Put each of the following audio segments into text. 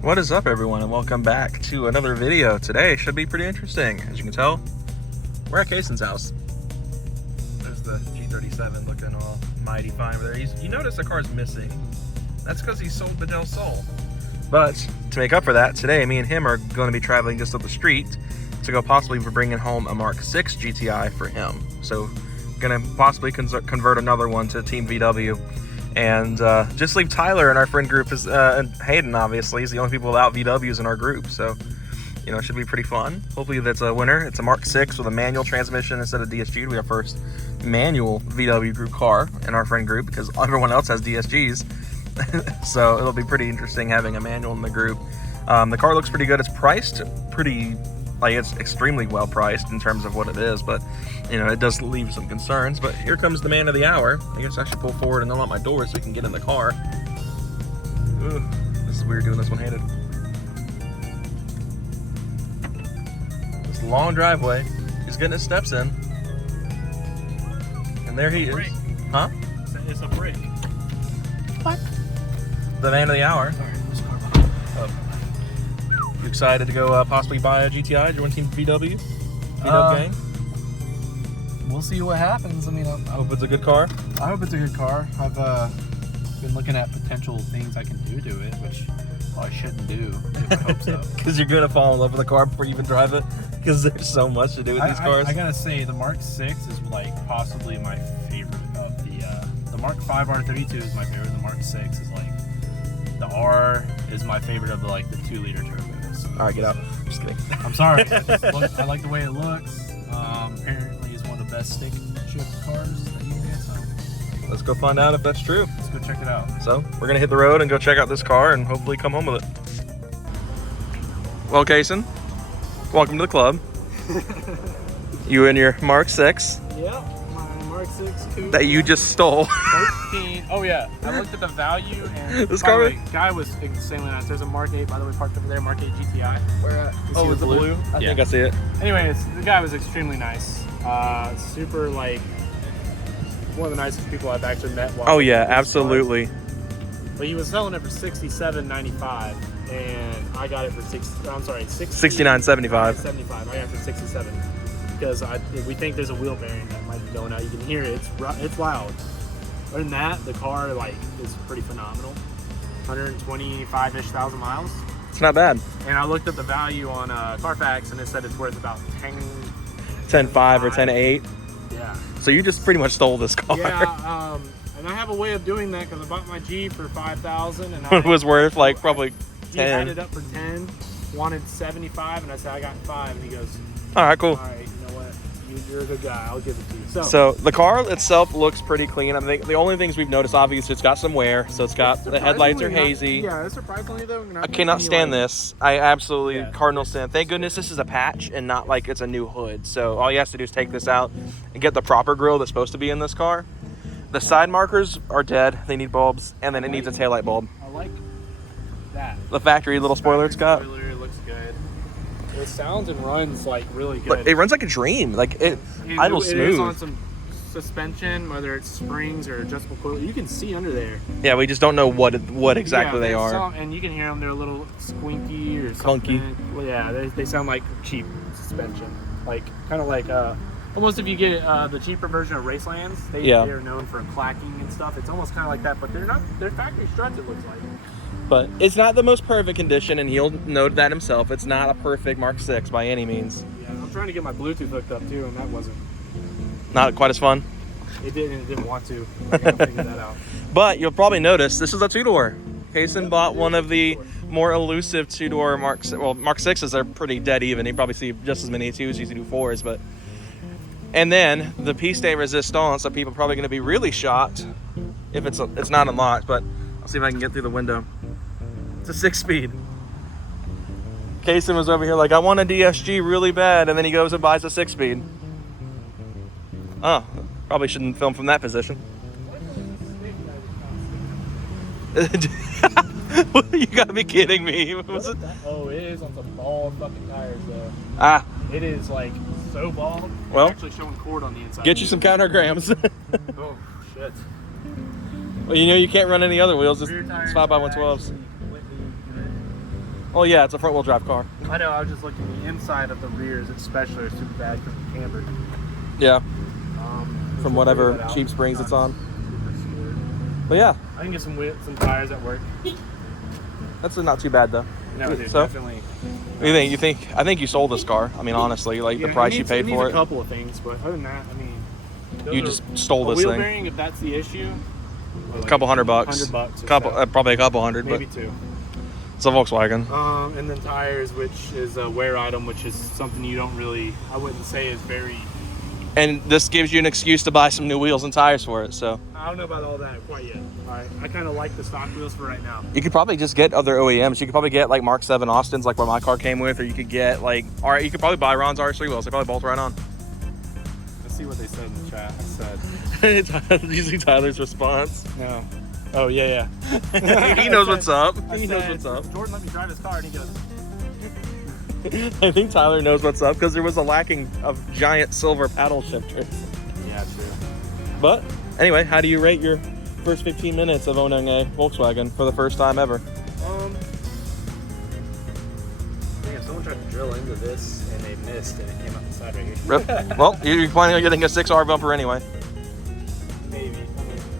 What is up, everyone, and welcome back to another video. Today should be pretty interesting. As you can tell, we're at Kaysen's house. There's the G37 looking all mighty fine over there. You notice the car's missing. That's because he sold the Del Sol. But to make up for that, today me and him are going to be traveling just up the street to go possibly bringing home a Mark 6 GTI for him. So going to possibly convert another one to Team VW. And just leave Tyler in our friend group, and Hayden, obviously. He's the only people without VWs in our group. So, you know, it should be pretty fun. Hopefully that's a winner. It's a Mark 6 with a manual transmission instead of DSG. It'll be our first manual VW group car in our friend group because everyone else has DSGs. So it'll be pretty interesting having a manual in the group. The car looks pretty good. It's priced pretty, like, it's extremely well priced in terms of what it is, but you know, it does leave some concerns. But here comes the man of the hour. I guess I should pull forward and unlock my door so we can get in the car. Ugh, this is weird doing this one handed. This long driveway. He's getting his steps in. And there he is. Huh? It's a brick. What? The man of the hour. Sorry, Oh. You excited to go possibly buy a GTI? Join Team VW? gang? We'll see what happens. I mean, I hope it's a good car. I hope it's a good car. I've been looking at potential things I can do to it, which I shouldn't do if I hope so. Because you're going to fall in love with the car before you even drive it. Because there's so much to do with these cars. I gotta say, the Mark 6 is like possibly my favorite of the Mark 5 R32 is my favorite. The Mark 6 is like, the R is my favorite of the 2-liter turbos. All right, get out. Just kidding. I'm sorry. I like the way it looks. Apparently it's one of the best stick shift cars that you can get. So Let's go find out if that's true. let's go check it out. So we're going to hit the road and go check out this car and hopefully come home with it. Well, Kaysen, welcome to the club. You and your Mark 6 Yep, my Mark 6 coupe. that you just stole. 13. Oh yeah, I looked at the value and This by car the way, guy was insanely nice. There's a Mark 8, by the way, parked over there, Mark 8 GTI. Where at? You see it's the blue? I think I see it. Anyways, the guy was extremely nice. Super, like, one of the nicest people I've actually met. While Oh yeah, in this car. absolutely. But he was selling it for $67.95, and I got it for $69.75. $69.75. I got it for $67 because we think there's a wheel bearing that might be going out. You can hear it. It's loud. Other than that, the car is pretty phenomenal. 125-ish thousand miles. It's not bad. And I looked at the value on Carfax, and it said it's worth about 10.5 or 10.8. Yeah. So you just pretty much stole this car. Yeah. And I have a way of doing that because I bought my G for $5,000, and It was worth like probably he had 10. it up for 10, wanted 75, and I said I got 5, and he goes, All right, cool. all right, you know what? You're a good guy. I'll give it to you. So the car itself looks pretty clean. I think the only things we've noticed, obviously, it's got some wear. So it's got the headlights are hazy. Yeah, it's surprisingly though. I cannot stand this. I absolutely Yeah. cardinal sin. Thank goodness this is a patch and not like it's a new hood. So all you have to do is take this out and get the proper grille that's supposed to be in this car. The side markers are dead. They need bulbs, and then it needs a taillight bulb. I like that. The factory little spoiler it's got. Spoiler, it looks good. It sounds and runs like really good. But it runs like a dream. Like it idles It is smooth. on some suspension, whether it's springs or adjustable coil. You can see under there. Yeah, we just don't know what exactly they there's are. some- and you can hear them. They're a little squinky or something. Clunky. Well, yeah, they sound like cheap suspension. Like kind of like almost if you get the cheaper version of Racelands, they are known for clacking and stuff. It's almost kind of like that, but they're not. They're factory struts. It looks like. But it's not the most perfect condition, and he'll note that himself. It's not a perfect Mark 6 by any means. Yeah, I'm trying to get my Bluetooth hooked up too, and that wasn't. Not quite as fun. It didn't want to. I gotta figure that out. But you'll probably notice this is a two-door. Kaysen bought one of the more elusive two-door Mark 6s are pretty dead even. You probably see just as many 2s as you do 4s, but. And then the piece de resistance, so people are probably going to be really shocked if it's not unlocked, but I'll see if I can get through the window. It's a 6-speed. Kaysen was over here like, I want a DSG really bad, and then he goes and buys a 6-speed. Oh, probably shouldn't film from that position. You gotta be kidding me. Was it? Oh, it is on some bald fucking tires though. Ah, It is like so bald. Well, it's actually showing cord on the inside. get you some countergrams. Oh shit. Well, you know you can't run any other wheels. It's Rear tires 5x112s. are actually completely good. Well, yeah, it's a front wheel drive car. I know. I was just looking. The inside of the rears, especially, are super bad because of the camber. Yeah. From From whatever cheap springs it's on. But yeah, I can get some tires at work. that's not too bad though. No, dude, So, definitely. what do you think? I think you sold this car. I mean, honestly, like the price you paid for it. A couple of things, but other than that, I mean, You just stole this wheel thing. bearing, if that's the issue. A couple $100. $100. Couple, probably a couple hundred, maybe but two. it's a Volkswagen. And then tires, which is a wear item, which is something you don't really, I wouldn't say is very. And this gives you an excuse to buy some new wheels and tires for it. So I don't know about all that quite yet. All right, I kind of like the stock wheels for right now. you could probably just get other OEMs. You could probably get like Mark 7 Austins, like what my car came with, or you could get like, all right, you could probably buy Ron's RS3 wheels. They probably bolt right on. Let's see what they said in the chat. I said. Usually Tyler's response. No. Oh yeah. He knows what's up. He knows what's up. Jordan let me drive his car, and he goes. I think Tyler knows what's up because there was a lacking of giant silver paddle shifters. Yeah, true. But anyway, how do you rate your first 15 minutes of owning a Volkswagen for the first time ever? Damn, someone tried to drill into this and they missed and it came out the side right here. Rip. Well, you're planning on getting a 6R bumper anyway. Maybe. I mean,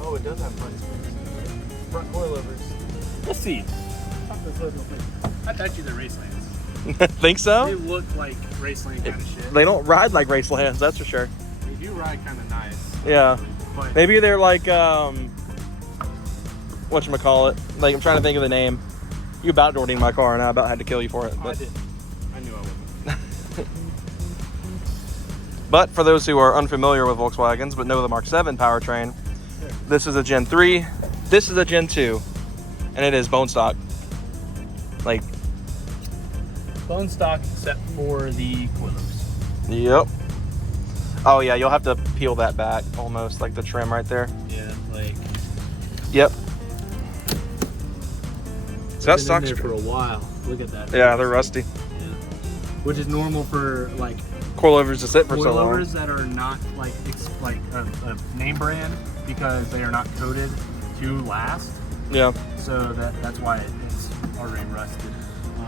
oh, it does have front springs. Front coilovers. Let's see. I bet you they're Racelands. Think so? They look like Raceland kind of shit. They don't ride like Racelands, that's for sure. They do ride kind of nice. Yeah. But Maybe they're like, whatchamacallit? Like, I'm trying to think of the name. You about door my car and I about had to kill you for it. I But, didn't. I knew I wouldn't. but for those who are unfamiliar with Volkswagens but know the Mark 7 powertrain, this is a Gen 3, this is a Gen 2, and it is bone stock. Like, Bone stock except for the coilovers. yep. Oh yeah, you'll have to peel that back almost, like the trim right there. Yeah, like. Yep. So that Been sucks. in there for a while. Look at that. Yeah, they're rusty. Yeah. Which is normal for like Coilovers to sit for so long. coilovers that are not like a name brand because they are not coated to last. Yeah. So that's why it's already rusted.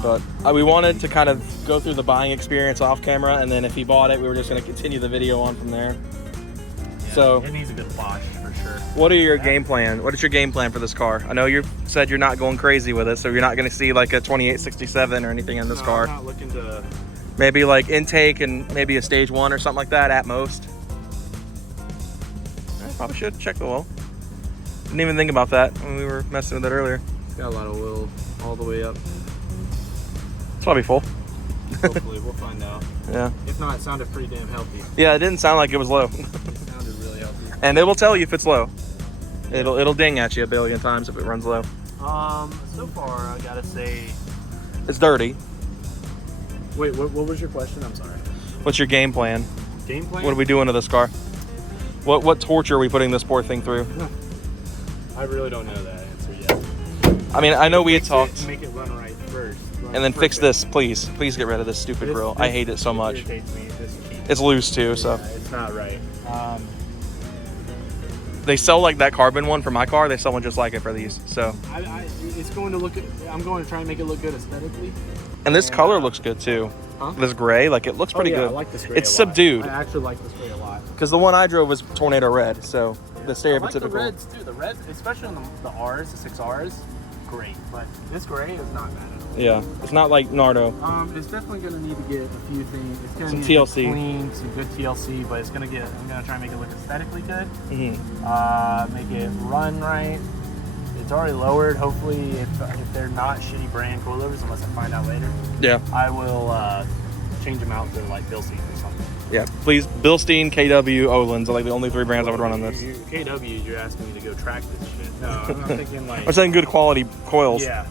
But we wanted to kind of go through the buying experience off camera, and then if he bought it, we were just going to continue the video on from there. Yeah, So it needs a good wash for sure. what are your game plan? What is your game plan for this car? I know you said you're not going crazy with it, so you're not going to see like a 2867 or anything in this car. I'm not looking to. Maybe like intake and maybe a stage 1 or something like that at most. I probably should check the oil. Didn't even think about that when we were messing with it earlier. It's got a lot of oil all the way up. It's probably full. Hopefully, we'll find out. Yeah. If not, it sounded pretty damn healthy. Yeah, it didn't sound like it was low. It sounded really healthy. And it will tell you if it's low. It'll ding at you a billion times if it runs low. So far, I gotta say. It's dirty. Wait, what was your question? I'm sorry. What's your game plan? Game plan? What are we doing to this car? What torture are we putting this poor thing through? I really don't know that answer yet. I mean, I know we had talked. Make it run right first. And then fix this, please. Please get rid of this stupid grill. I hate it so much. Irritates me. It's loose too, so. Yeah, it's not right. They sell like that carbon one for my car. They sell one just like it for these. So. It's going to look. I'm going to try and make it look good aesthetically. And this color looks good too. Huh? This gray, like it looks pretty good. I like this gray It's a lot. subdued. I actually like this gray a lot. Because the one I drove was tornado red, so the stereotypical. I like the reds too. The reds, especially on the R's, the 6Rs, great. But this gray is not bad at all. Yeah, it's not like Nardo. It's definitely gonna need to get a few things. It's gonna Some need TLC. To be clean, some good TLC, but it's gonna get. I'm gonna try and make it look aesthetically good. Mm-hmm. Make it run right. It's already lowered. Hopefully, if they're not shitty brand coilovers, unless I find out later, Yeah. I will change them out to like Bilstein or something. Yeah. Please, Bilstein, KW, Olin's are like the only 3 brands I would run on this. KW, you're asking me to go track this shit. No, I'm not thinking like. I'm saying good quality coils. Yeah.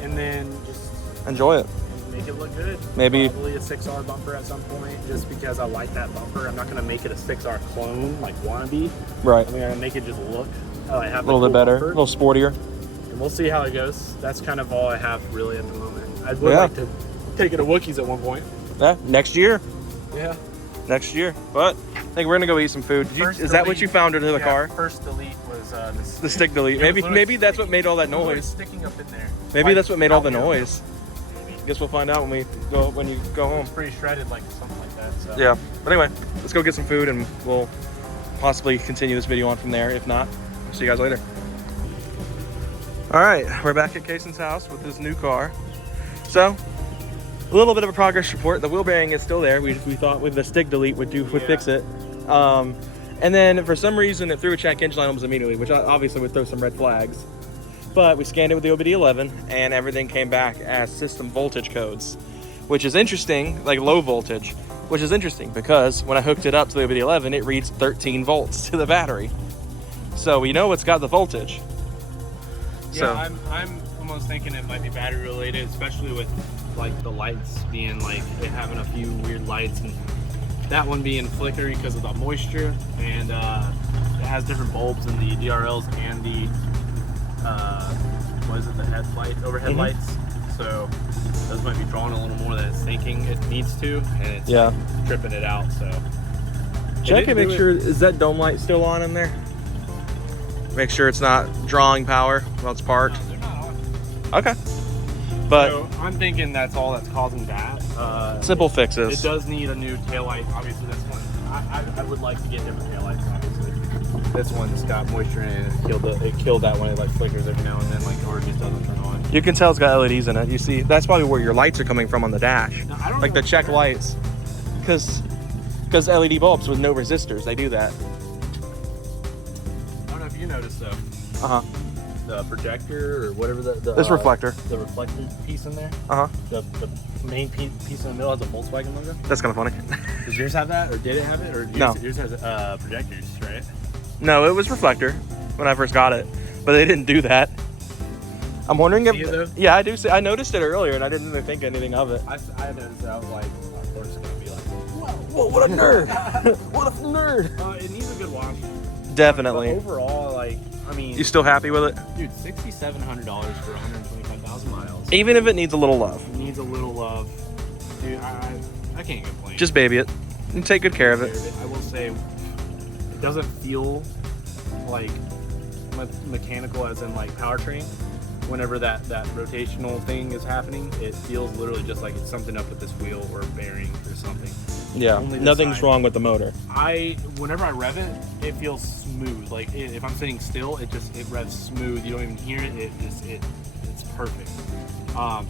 And then just Enjoy it. make it look good. Maybe. Probably a 6R bumper at some point, just because I like that bumper. I'm not gonna make it a 6R clone like wannabe. Right. I'm gonna make it just look. Oh, I have A little bit better, bumper. a little sportier. And we'll see how it goes. That's kind of all I have really at the moment. I would Yeah. like to take it to Wookiees at one point. Yeah. Next year. Yeah. Next year. But I think we're gonna go eat some food. Is that what you found into the car? First delete was The stick delete. It was Maybe literally that's what made all that It was noise. sticking up in there. Maybe Like, that's what made all the out there. noise. guess we'll find out when you go home. It's pretty shredded, like something like that. So. Yeah. But anyway, let's go get some food and we'll possibly continue this video on from there. If not, we'll see you guys later. All right, we're back at Cason's house with his new car. So, a little bit of a progress report. The wheel bearing is still there. We thought with the stick delete would fix it. And then for some reason it threw a check engine light almost immediately, which obviously would throw some red flags. But we scanned it with the OBD11 and everything came back as system voltage codes, which is interesting, like low voltage, which is interesting because when I hooked it up to the OBD11, it reads 13 volts to the battery. So we know it's got the voltage. Yeah, so I'm almost thinking it might be battery related, especially with like the lights being like it having a few weird lights and that one being flickery because of the moisture, and it has different bulbs in the DRLs and the what is it, the headlight overhead lights. So those might be drawing a little more than it's thinking it needs to, and it's like, tripping it out. So check and make sure, is that dome light still on in there? Make sure it's not drawing power while it's parked. No, they're not on. Okay. But so I'm thinking that's all that's causing that. Simple fixes. It does need a new taillight. Obviously, this one, I would like to get different taillights, obviously. This one's got moisture in it. It killed that one. It like flickers every now and then, like, or it just doesn't turn on. You can tell it's got LEDs in it. You see, that's probably where your lights are coming from on the dash. No, I don't like know the check lights. Because LED bulbs with no resistors, they do that. I don't know if you noticed though. The projector or whatever this reflector. The reflector piece in there. The main piece in the middle has a Volkswagen logo. That's kind of funny. Does yours have that, or did it have it, or no? Yours has projectors, right? No, it was reflector when I first got it, but they didn't do that. I'm wondering if yeah, I do see. I noticed it earlier, and I didn't really think anything of it. I noticed it. I was like, of course it's gonna be like, whoa, what a nerd! What a nerd! It needs a good wash. Definitely. But overall, like, I mean, you still happy with it? Dude, $6,700 for 125,000 miles. Even if it needs a little love. It needs a little love. Dude, I can't complain. Just baby it and take good care of it. I will say, it doesn't feel like mechanical as in like powertrain. Whenever that rotational thing is happening, it feels literally just like it's something up with this wheel or bearing or something. Yeah, nothing's wrong with the motor. Whenever I rev it, it feels smooth. Like if I'm sitting still, it revs smooth. You don't even hear it. It's perfect.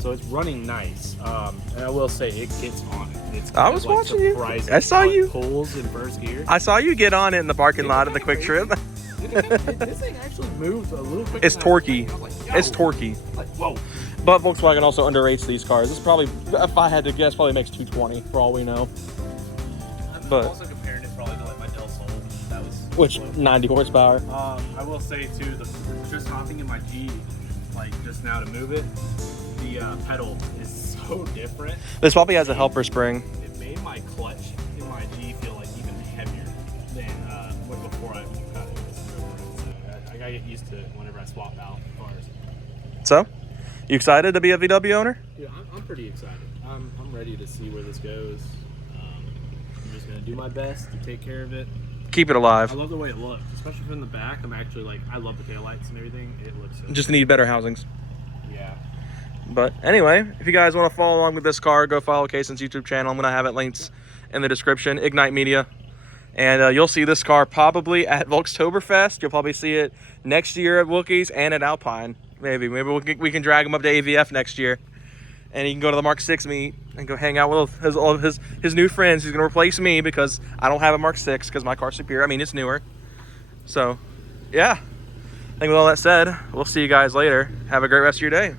So it's running nice. And I will say it gets on it. I was watching you. I saw you. Pulls in first gear. I saw you get on it in the parking lot of the Quick Trip. This thing actually moves a little quicker. It's torquey. It's torquey. Like, whoa. But Volkswagen also underrates these cars. This probably, if I had to guess, probably makes 220 for all we know. I'm also comparing it probably to like my Del Sol. That was which 90 horsepower. I will say too, just hopping in my G, like just now to move it, the pedal is so different. This probably has a helper spring. It made my clutch in my G feel like even heavier than before I got it. So I gotta get used to it whenever I swap out cars. So, you excited to be a VW owner? Yeah, I'm pretty excited. I'm ready to see where this goes. I'm just gonna do my best to take care of it. Keep it alive. I love the way it looks, especially from the back. I'm actually like, I love the taillights and everything. It looks so just need better housings. Yeah. But anyway, if you guys want to follow along with this car, go follow Cason's YouTube channel. I'm going to have it linked in the description, Ignite Media. And you'll see this car probably at Volkstoberfest. You'll probably see it next year at Wookiees and at Alpine. Maybe we can drag him up to AVF next year. And he can go to the Mark 6 meet and go hang out with all of his new friends. He's going to replace me because I don't have a Mark 6 because my car's superior. I mean, it's newer. So, yeah. I think with all that said, we'll see you guys later. Have a great rest of your day.